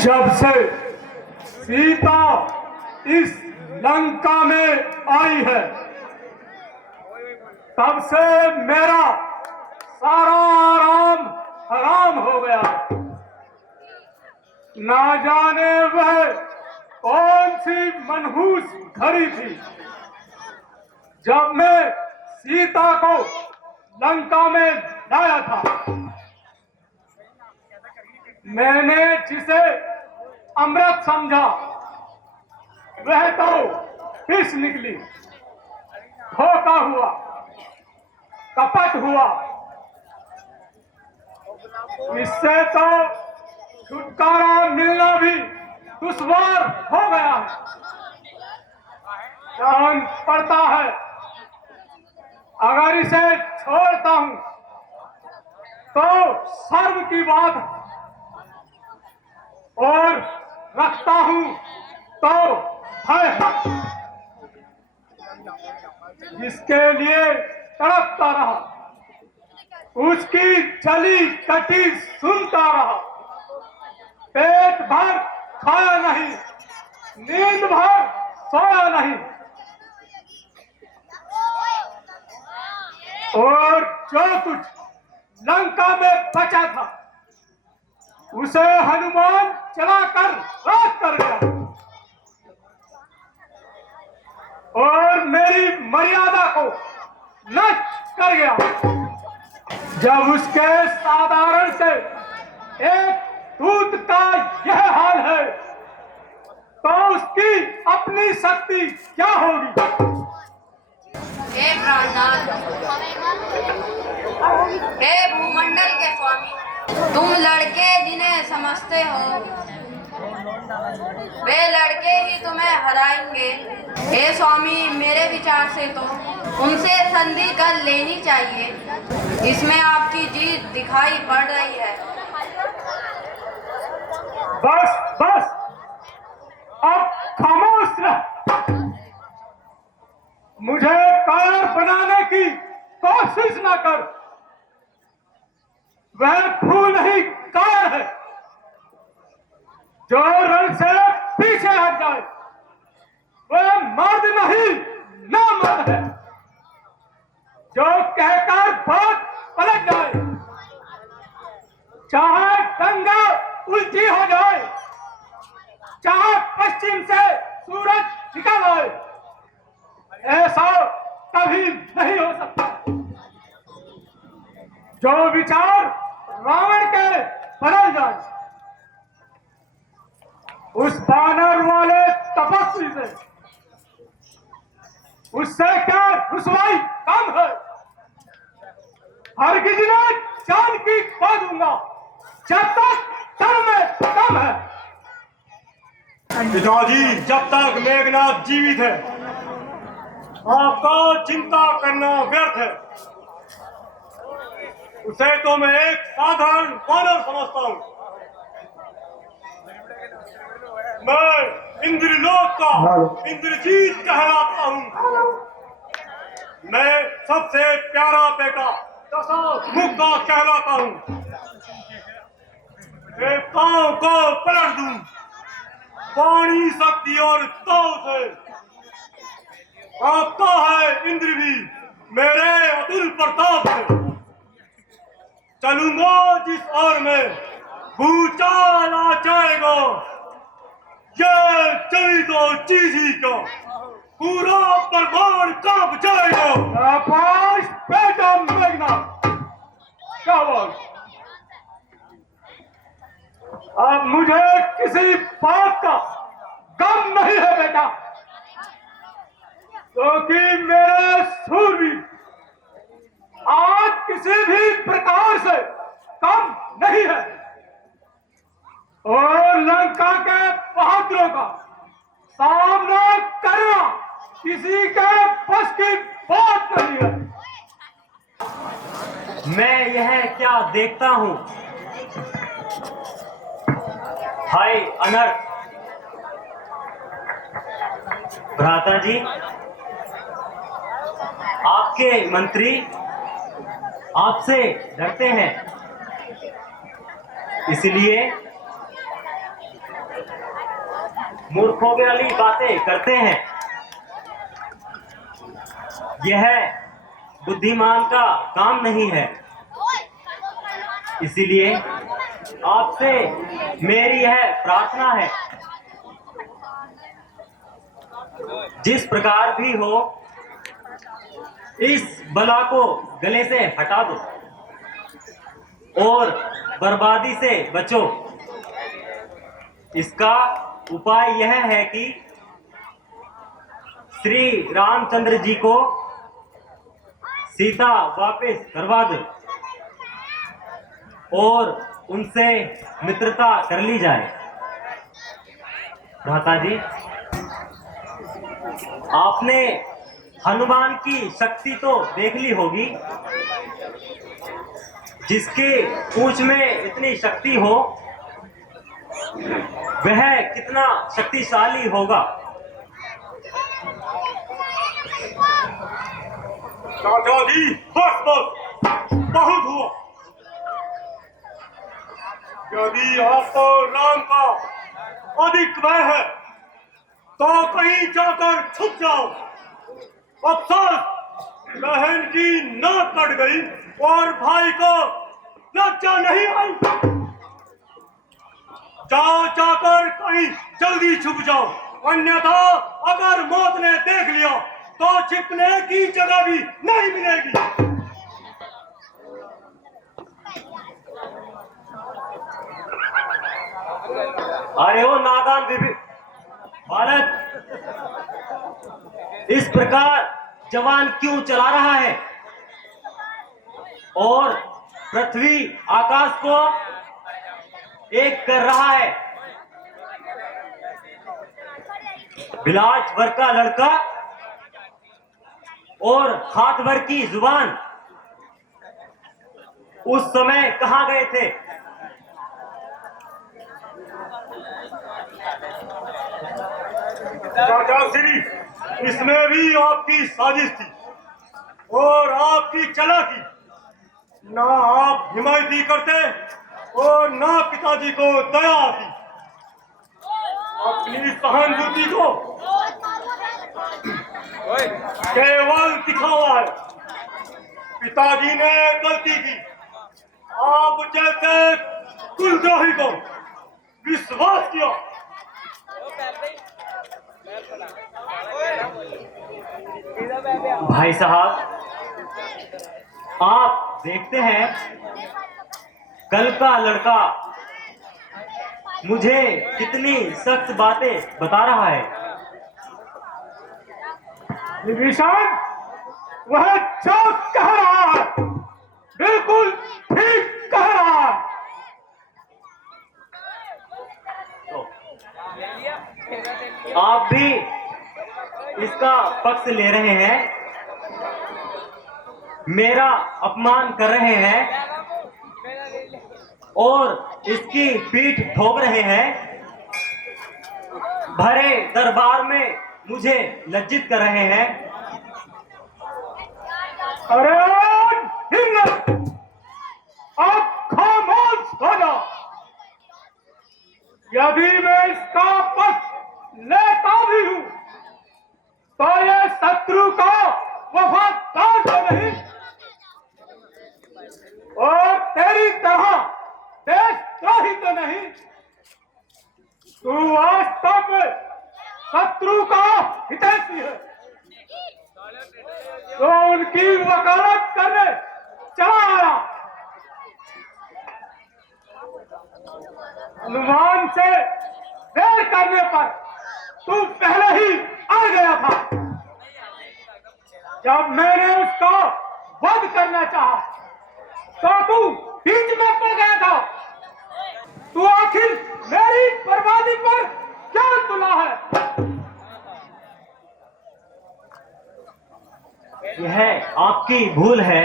जब से सीता इस लंका में आई है तब से मेरा सारा आराम हराम हो गया। ना जाने वह कौन सी मनहूस घड़ी थी जब मैं सीता को लंका में लाया था। मैंने जिसे अमृत समझा वह तो विष निकली। धोखा हुआ, कपट हुआ। इससे तो छुटकारा मिलना भी दुश्वार हो गया है। जान पड़ता है अगर इसे छोड़ता हूं तो शर्म की बात है, और रखता हूं तो भय है। जिसके लिए तड़पता रहा उसकी चली कटी सुनता रहा। पेट भर खाया नहीं, नींद भर सोया नहीं, और जो कुछ लंका में बचा था उसे हनुमान चलाकर राख कर गया, और मेरी मर्यादा को नष्ट कर गया। जब उसके साधारण से एक दूत का यह हाल है तो उसकी अपनी शक्ति क्या होगी। हे प्राणनाथ, हे भूमंडल के स्वामी, तुम लड़के जिन्हें समझते हो वे लड़के ही तुम्हें हराएंगे। हे स्वामी, मेरे विचार से तो उनसे संधि कर लेनी चाहिए। इसमें आपकी जीत दिखाई पड़ रही है। बस बस, अब खामोश रह। मुझे कायर बनाने की कोशिश न कर। वह फूल ही कायर है। जो रण से पीछे हट जाए वह मर्द नहीं, नामर्द है। जो कहकर बात पलट जाए, चाहे गंगा उल्टी हो जाए, चाहे पश्चिम से सूरज निकल आए, ऐसा कभी नहीं हो सकता। जो विचार रावण के बदल जाए, उस बानर वाले तपस्वी से उससे क्या रुसवाई कम है। हरगिज न जान की खो दूंगा जब तक तन में दम है। पिताजी, जब तक मेघनाथ जीवित है आपका चिंता करना व्यर्थ है। उसे तो मैं एक साधारण वानर समझता हूँ। मैं इंद्रलोक का इंद्रजीत कहलाता हूँ। मैं सबसे प्यारा बेटा दशामुख का कहलाता हूँ। एक पांव को पलट दूं पानी शक्ति और ताव से। आपका है इंद्र भी मेरे अतुल प्रताप से। चलूंगा जिस ओर में भूचाल आ जाएगा, ये चली तो चीज ही का पूरा ब्रह्मांड कांप जाएगा। आकाश बेटा मेघनाथ, क्या बोल? अब मुझे किसी बात का गम नहीं है बेटा, क्योंकि मेरे सूरवीर आज किसी भी प्रकार से कम नहीं है, और लंका के बहादुरों का सामना करना किसी के बस की बात नहीं है। मैं यह क्या देखता हूँ? हाय अनर्थ! भ्राता जी, आपके मंत्री आपसे डरते हैं, इसलिए मूर्खों वाली बातें करते हैं। यह बुद्धिमान का काम नहीं है। इसीलिए आपसे मेरी यह प्रार्थना है, जिस प्रकार भी हो इस बला को गले से हटा दो और बर्बादी से बचो। इसका उपाय यह है कि श्री रामचंद्र जी को सीता वापस करवा दो और उनसे मित्रता कर ली जाए। भ्राता जी, आपने हनुमान की शक्ति तो देख ली होगी। जिसके पूंछ में इतनी शक्ति हो वह कितना शक्तिशाली होगा। चाचा जी, बस बस, बहुत हुआ। यदि आपको राम का अधिक भय है तो कहीं जाकर छुप जाओ। अफसोस, बहन की नाक कट गई और भाई को लज्जा नहीं आई। जाकर कहीं जल्दी छुप जाओ, अन्यथा अगर मौत ने देख लिया तो छिपने की जगह भी नहीं मिलेगी। अरे ओ नादान बालक, इस प्रकार जवान क्यों चला रहा है और पृथ्वी आकाश को एक कर रहा है? बिलाट भर का लड़का और हाथ भर की जुबान उस समय कहां गए थे? चाचा श्री, इसमें भी आपकी साजिश थी और आपकी चालाकी। ना आप हिमायती करते और ना पिताजी को दया आती। अपनी सहानुभूति को केवल दिखावा है। पिताजी ने गलती की। आप जैसे कुलद्रोही को विश्वास किया। भाई साहब, आप देखते हैं कल का लड़का मुझे कितनी सख्त बातें बता रहा है। विभीषण, वह जो कह रहा है बिल्कुल ठीक कह रहा है। तो आप भी इसका पक्ष ले रहे हैं, मेरा अपमान कर रहे हैं और इसकी पीठ ठोक रहे हैं। भरे दरबार में मुझे लज्जित कर रहे हैं। अरे हिम्मत, आप खामोश हो जाओ। यदि मैं इसका पक्ष लेता भी हूं तो ये शत्रु का वफादार तो नहीं और तेरी तरह देशद्रोही तो नहीं। तू वास्तव में शत्रु का हितैषी है तो उनकी वकालत करने चला आया। हनुमान से देर करने पर तू पहले ही आ गया था। जब मैंने उसको वध करना चाहा तो तू बीच में पड़ गया था। तू आखिर मेरी बर्बादी पर क्या तुला है? यह आपकी भूल है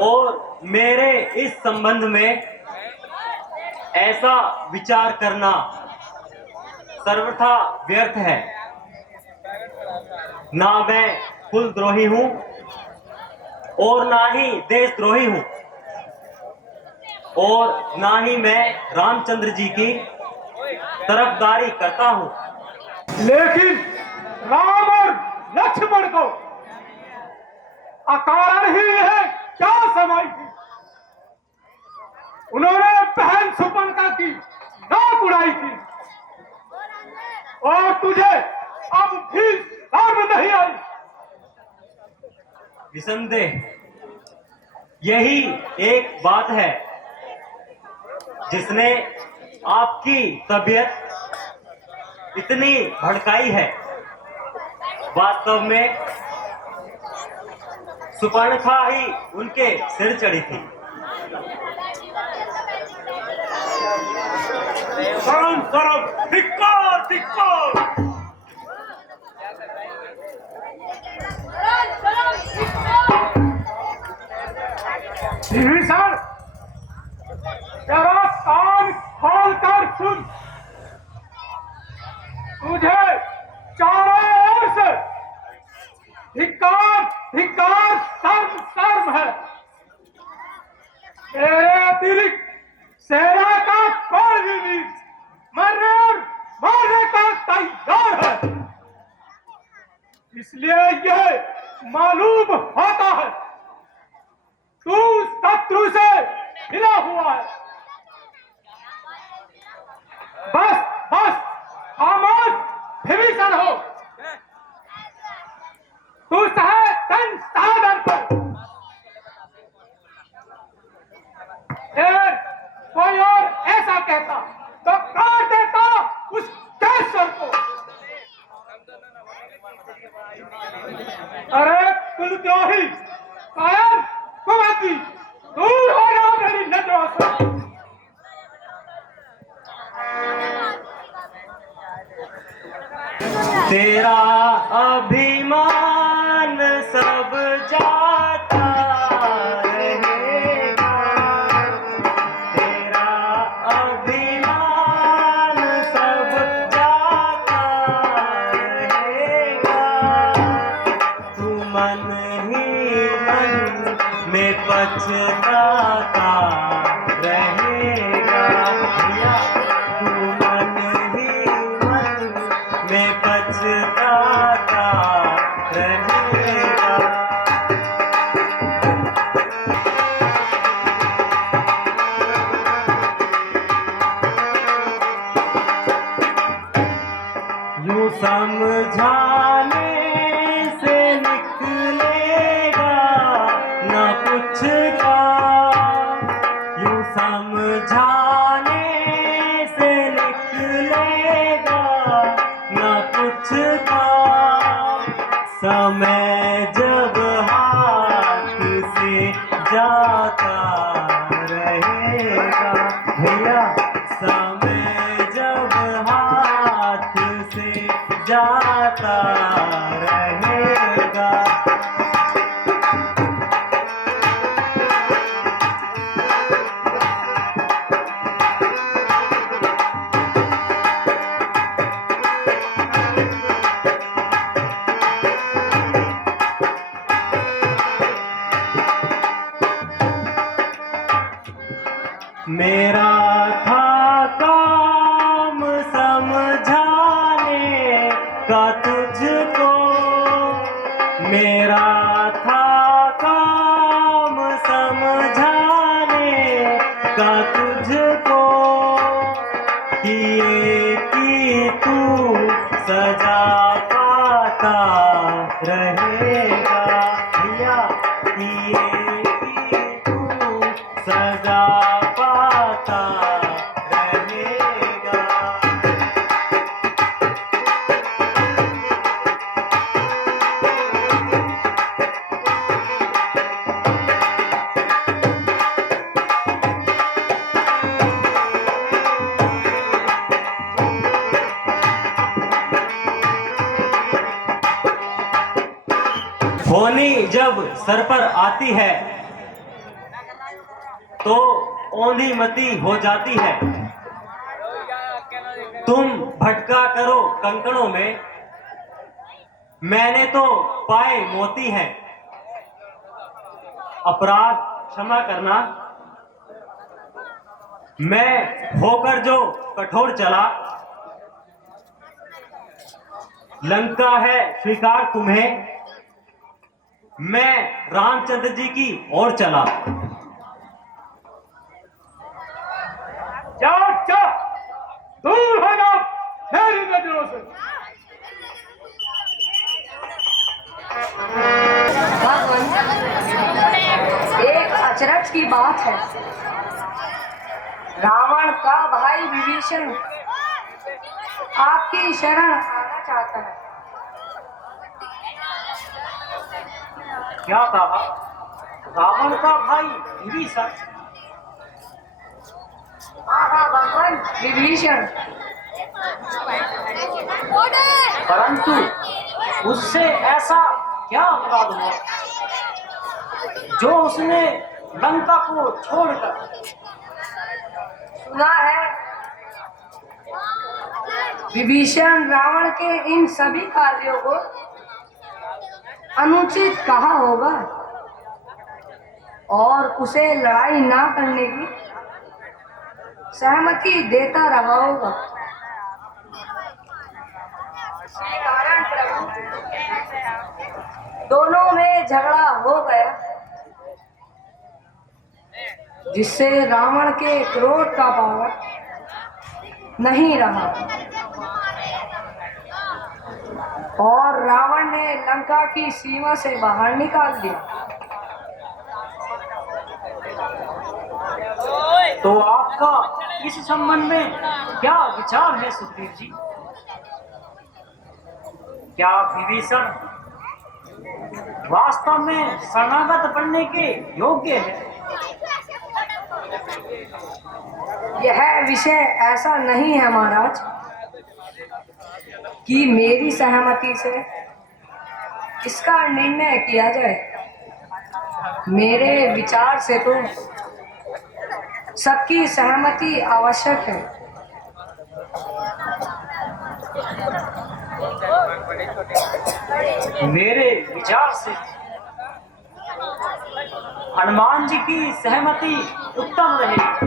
और मेरे इस संबंध में ऐसा विचार करना सर्वथा व्यर्थ है। ना मैं कुलद्रोही हूं और ना ही देशद्रोही हूं और ना ही मैं रामचंद्र जी की तरफदारी करता हूँ। लेकिन राम और लक्ष्मण को अकारण ही है क्या समाई थी? उन्होंने बहन सुपर्णखा की नाक उड़ाई थी और तुझे अब भी शर्म नहीं आई? निसंदेह यही एक बात है जिसने आपकी तबीयत इतनी भड़काई है। वास्तव में सुपर्णखा ही उनके सिर चढ़ी थी। शर्म शर्म, धिक्कार धिक्कार। विभीषण, तेरा कान खोल कर सुन। तुझे चारों ओर से धिक्कार धिक्कार, शर्म शर्म है। तेरे अतिरिक्त सेना का कोई भी नहीं मरने और मारने का तैयार है। इसलिए यह मालूम होता है तू शत्रु से मिला हुआ है। बस बस खामोश विभीषण हो। तू चाहे धन सागर पर, फिर कोई और ऐसा कहता तो काट देता उस केसर को। अरे कुलद्रोही, कायर, कुमति, दूर हो जाओ मेरी नजरों से। तेरा अभिमान सब जाता रहेगा। तेरा अभिमान सब जाता रहेगा। तू मन ही मन में पछताता रहेगा। भैया, तू मन ही मन में पछताता रहेगा। यूं समझाने से निकलेगा न कुछ का। यूं समझाने से निकलेगा न कुछ का। समय जब हाथ से जाता रहेगा। भैया, समय जब हाथ से जाता रहेगा। मेरा था काम समझाने का तुझको। मेरा था काम समझाने का तुझको। किए की तू सजा पाता रहेगा। भैया, किए की तू सजा पाता रहेगा। होनी जब सर पर आती है तो औंधी मती हो जाती है। तुम भटका करो कंकड़ों में, मैंने तो पाए मोती हैं। अपराध क्षमा करना, मैं होकर जो कठोर चला, लंका है स्वीकार तुम्हें, मैं रामचंद्र जी की ओर चला। क्या दूर हो जाओ मेरी नजरों से। एक अचरज की बात है, रावण का भाई विभीषण आपकी शरण आना चाहता है। क्या कहा? रावण का भाई विभीषण? हाँ भगवान विभीषण। परंतु उससे ऐसा क्या अपराध हुआ जो उसने लंका को छोड़कर? सुना है विभीषण रावण के इन सभी कार्यों को अनुचित कहा होगा और उसे लड़ाई ना करने की सहमति देता रहा होगा। इसी कारण प्रभु दोनों में झगड़ा हो गया, जिससे रावण के क्रोध का पावर नहीं रहा और रावण ने लंका की सीमा से बाहर निकाल दिया। तो आपका इस संबंध में क्या विचार है सुग्रीव जी? क्या विभीषण वास्तव में शरणागत बनने के योग्य है? यह विषय ऐसा नहीं है महाराज कि मेरी सहमति से इसका निर्णय किया जाए। मेरे विचार से तो सबकी सहमति आवश्यक है। मेरे विचार से हनुमान जी की सहमति उत्तम रहेगी।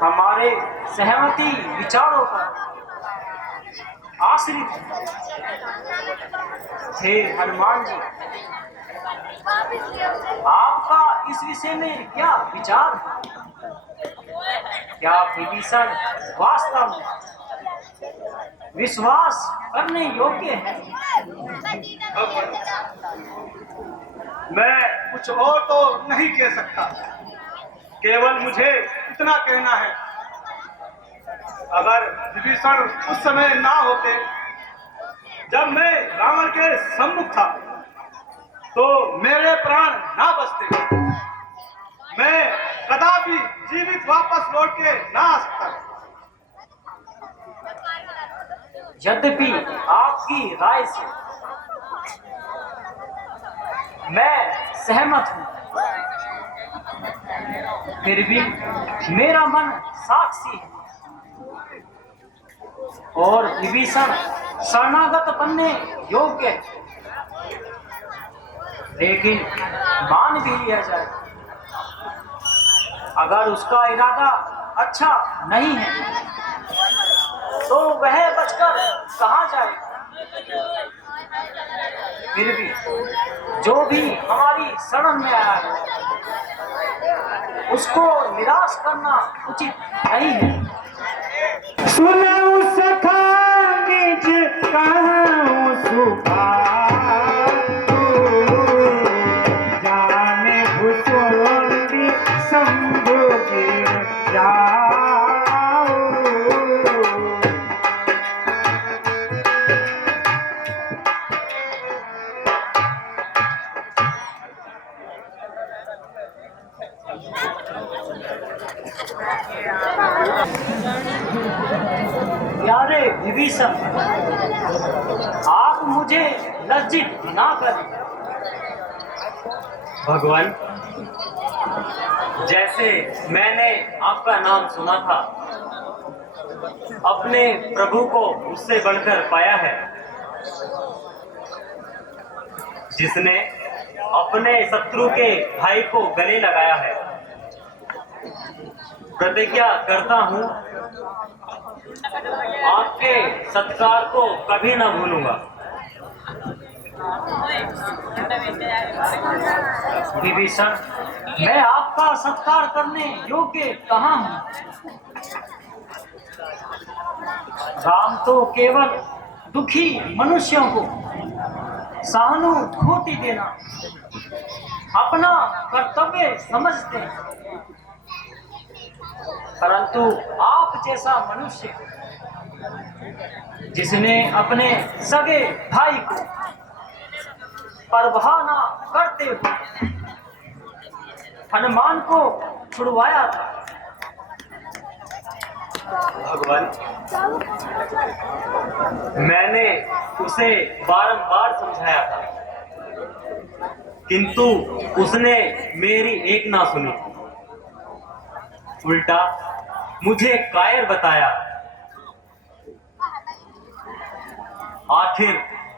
हमारे सहमति विचारों पर आश्रित थे। हनुमान जी, आपका इस विषय में क्या विचार है? क्या विभीषण वास्तव में विश्वास करने योग्य है? मैं कुछ और तो नहीं कह सकता, केवल मुझे इतना कहना है, अगर विभीषण उस समय ना होते जब मैं रावण के सम्मुख था तो मेरे प्राण ना बचते, मैं कदापि जीवित वापस लौट के ना आ सकता। यद्यपि आपकी राय से मैं सहमत हूं, फिर भी मेरा मन साक्षी है और विभीषण शरणागत बनने योग्य है। लेकिन मान भी लिया जाए, अगर उसका इरादा अच्छा नहीं है तो वह बचकर कहाँ जाए? फिर भी जो भी हमारी शरण में आया है उसको निराश करना उचित नहीं है। सुनऊ सखा निज कहूँ सुभातु, जाने भुसुंडी शंभु गिर जाऊ। प्यारे विभीषण, आप मुझे लज्जित ना करें। भगवान, जैसे मैंने आपका नाम सुना था, अपने प्रभु को उससे बढ़कर पाया है जिसने अपने शत्रु के भाई को गले लगाया है। प्रतिज्ञा करता हूँ आपके सत्कार को कभी ना भूलूंगा। विभीषण, मैं आपका सत्कार करने योग्य कहाँ हूँ? राम तो केवल दुखी मनुष्यों को सहानुभूति देना अपना कर्तव्य समझते हैं, परंतु आप जैसा मनुष्य जिसने अपने सगे भाई को परवाह न करते हुए हनुमान को छुड़वाया था। भगवान, मैंने उसे बारंबार समझाया था, किंतु उसने मेरी एक ना सुनी, उल्टा मुझे कायर बताया। आखिर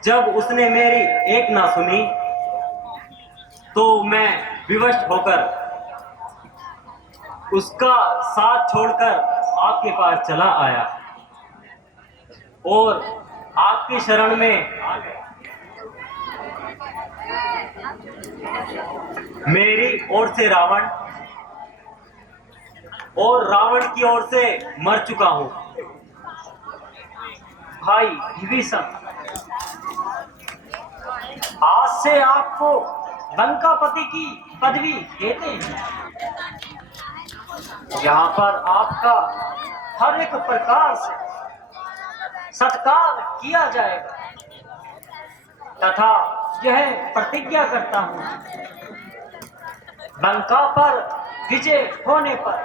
जब उसने मेरी एक ना सुनी तो मैं विवश होकर उसका साथ छोड़कर आपके पास चला आया और आपकी शरण में आ गया। मेरी ओर से रावण और रावण की ओर से मर चुका हूं। भाई विभीषण, आज से आपको लंकापति की पदवी देते हैं। यहाँ पर आपका हर एक प्रकार से सत्कार किया जाएगा तथा यह प्रतिज्ञा करता हूँ, लंका पर विजय होने पर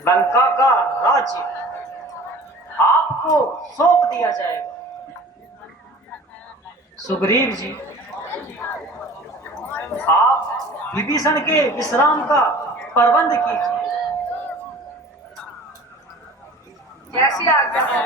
लंका का राज्य आपको सौंप दिया जाएगा। सुग्रीव जी, आप विभीषण के विश्राम का प्रबंध कीजिए। जैसी आज्ञा हो।